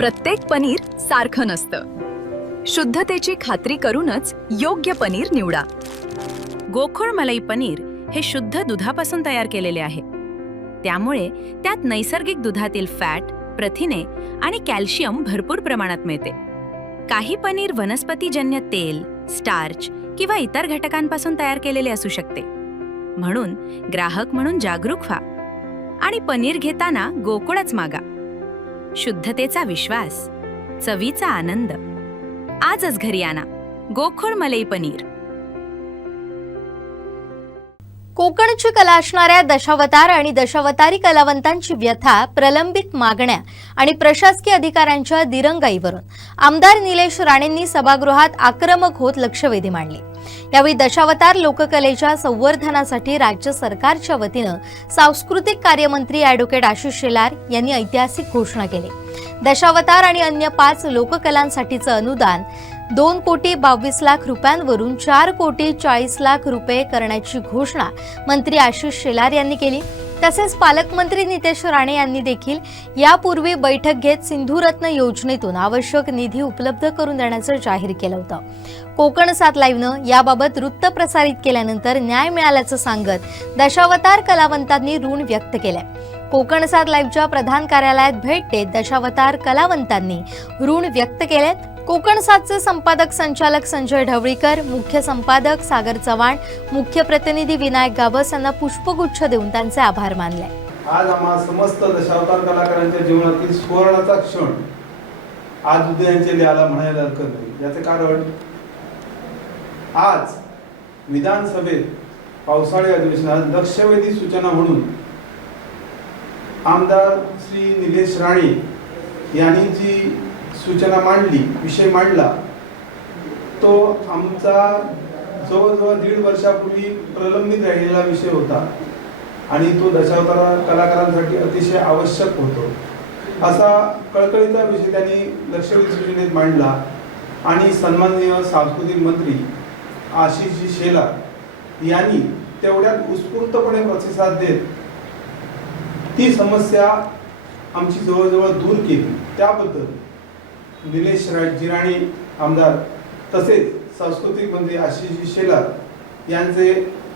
प्रत्येक पनीर सारखं नसतं। शुद्धतेची खात्री करूनच योग्य पनीर निवडा। गोकुळ मलाई पनीर हे शुद्ध दुधापासून तयार केलेले आहे, त्यामुळे त्यात नैसर्गिक दुधातील फॅट, प्रथिने आणि कॅल्शियम भरपूर प्रमाणात मिळते। काही पनीर वनस्पतीजन्य तेल, स्टार्च किंवा इतर घटकांपासून तयार केलेले असू शकते। म्हणून ग्राहक म्हणून जागरूक व्हा आणि पनीर घेताना गोकुळच मागा। शुद्धतेचा विश्वास, चवीचा आनंद। आजच घरी आणा गोकुळ मलाई पनीर। कोकणची कला असणाऱ्या दशावतार आणि दशावतारी कलावंतांची व्यथा, प्रलंबित मागण्या आणि प्रशासकीय अधिकाऱ्यांच्या दिरंगाईवरून आमदार निलेश राणेंनी सभागृहात आक्रमक होत लक्षवेधी मांडली। यावेळी दशावतार लोककलेच्या संवर्धनासाठी राज्य सरकारच्या वतीनं सांस्कृतिक कार्यमंत्री ॲडव्होकेट आशिष शेलार यांनी ऐतिहासिक घोषणा केली। दशावतार आणि अन्य 5 लोककलांसाठीचं अनुदान 2,22,00,000 रुपयांवरून 4,40,00,000 रुपये करण्याची घोषणा मंत्री आशिष शेलार यांनी केली। तसेच पालकमंत्री नितेश राणे यांनी देखील यापूर्वी बैठक घेत सिंधुरत्न योजनेतून आवश्यक निधी उपलब्ध करून देण्याचं जाहीर केलं होतं। कोकण 7 लाईव्हनं याबाबत वृत्त प्रसारित केल्यानंतर न्याय मिळाल्याचं सांगत दशावतार कलावंतांनी ऋण व्यक्त केलंय। कोकण 7 लाईव्हच्या प्रधान कार्यालयात भेट देत दशावतार कलावंतांनी ऋण व्यक्त केले। कोकण 7चे संपादक संचालक संजय ढवळीकर, मुख्य संपादक सागर चव्हाण, मुख्य प्रतिनिधी विनायक गावस यांना पुष्पगुच्छ देऊन त्यांचे आभार मानले। आज आम्हा समस्त दशावतार कलाकारांच्या जीवनातील सुवर्णाचा क्षण आज उदयाचे लिहायला म्हणायला हरकत नाही। याचे कारण आज विधानसभेत पावसाळी अधिवेशनात लक्षवेधी सूचना म्हणून आमदार श्री निलेश राणे यांनी जी सूचना मांडली, विषय मांडला, तो आमचा जवळजवळ 1.5 वर्षापूर्वी प्रलंबित राहिलेला विषय होता आणि तो दशावतार कलाकारांसाठी अतिशय आवश्यक होतो। असा कळकळीचा विषय त्यांनी लक्षवेधी सूचनेत मांडला आणि सन्माननीय सांस्कृतिक मंत्री आशिषजी शेलार यांनी तेवढ्यात उत्स्फूर्तपणे प्रतिसाद देत ती समस्या आमची जवळजवळ दूर केली। त्याबद्दल निलेश राणे आमदार तसेच सांस्कृतिक मंत्री आशिषजी शेलार यांचे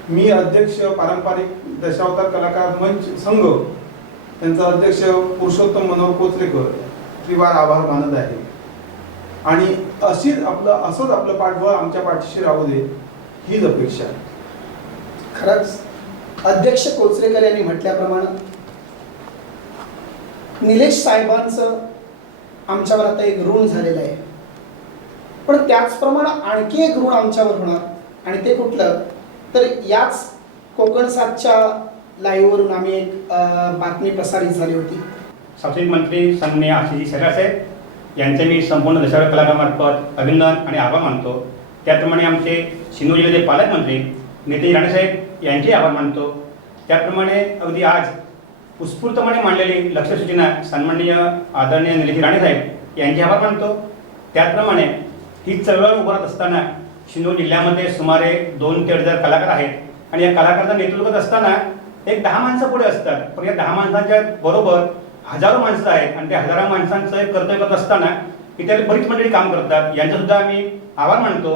मी अध्यक्ष पारंपरिक दशावतार कलाकार मंच संघ त्यांचा अध्यक्ष पुरुषोत्तम मनोहर कोचरेकर त्रिवार आभार मानत आहे आणि असंच आपलं पाठबळ आमच्या पाठीशी राहू दे हीच अपेक्षा। खरंच अध्यक्ष कोचरेकर यांनी म्हटल्याप्रमाणे निलेश साहेबांचं आमच्यावर आता एक ऋण झालेलं आहे, पण त्याचप्रमाणे आणखी एक ऋण आमच्यावर होणार आणि ते कुठलं तर याच कोकण 7च्या लाईव्हवरून आम्ही एक बातमी प्रसारित झाली होती। सांस्कृतिक मंत्री सन्माननीय आशिषजी शेलार साहेब यांचे मी संपूर्ण दशावतार कलाकारांमार्फत अभिनंदन आणि आभार मानतो। त्याप्रमाणे आमचे सिंधुदुर्ग जिल्ह्याचे पालकमंत्री नितेश राणे साहेब यांचे आभार मानतो। त्याप्रमाणे अगदी आज उत्स्फूर्तपणे मांडलेली लक्ष सूचना सन्माननीय आदरणीय निलेश राणे साहेब यांचे आभार मानतो। त्याचप्रमाणे ही चळवळ उभारत असताना सिंधुदुर्ग जिल्ह्यामध्ये सुमारे 2 ते 2.5 कलाकार आहेत आणि या कलाकारांचं नेतृत्व करत असताना एक 10 माणसं पुढे असतात, पण या 10 माणसांच्या बरोबर हजारो माणसं आहेत आणि त्या हजारो माणसांचं कर्तव्य करत असताना इतर बरीच मंडळी काम करतात, यांचा सुद्धा आम्ही आभार मानतो।